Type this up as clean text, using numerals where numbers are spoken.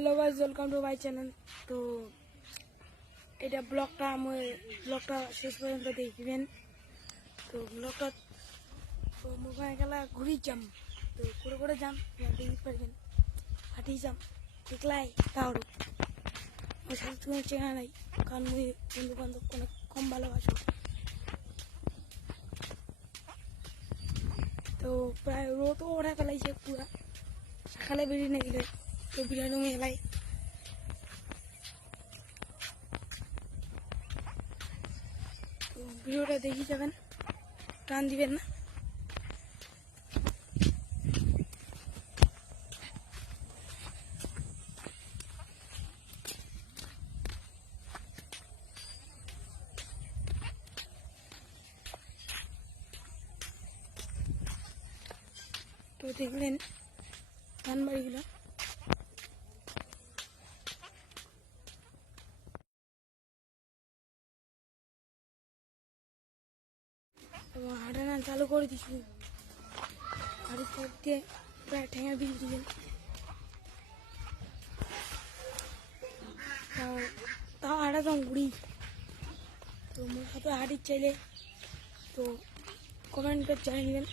Hello guys, welcome to my channel. তো এটা ব্লগটা শেষ পর্যন্ত দেখবেন। তো ব্লগটা তো মোবাইল গেলা ঘুরি যাম, তো করে যাম দেখতে পারবেন। হাঁটি যাম দেখলাই তাহলে ওই সাথে তুমি চেনা নাই, কারণ মুই বন্ধু বান্ধব অনেক কম ভালোবাসো। তো প্রায় রোদও ওরা ফেলাইছে পুরা, সকালে বেরিয়ে নিয়ে গেলে তো বিরিয়ানি মেলাই। তো ভিডিওটা দেখে যাবেন, টান দিবেন না। তো দেখলেন ধান বাড়িগুলো, এবং হাঁটানা চালু করে দিচ্ছি। হাড়ির সাইড দিয়ে প্রায় ঠেঙা বিল দিলেন। তাও হাঁটা তো ঘুরি। তো মোর সাথে হাঁটির চাইলে তো কমেন্ট করে জানিয়ে নেবেন।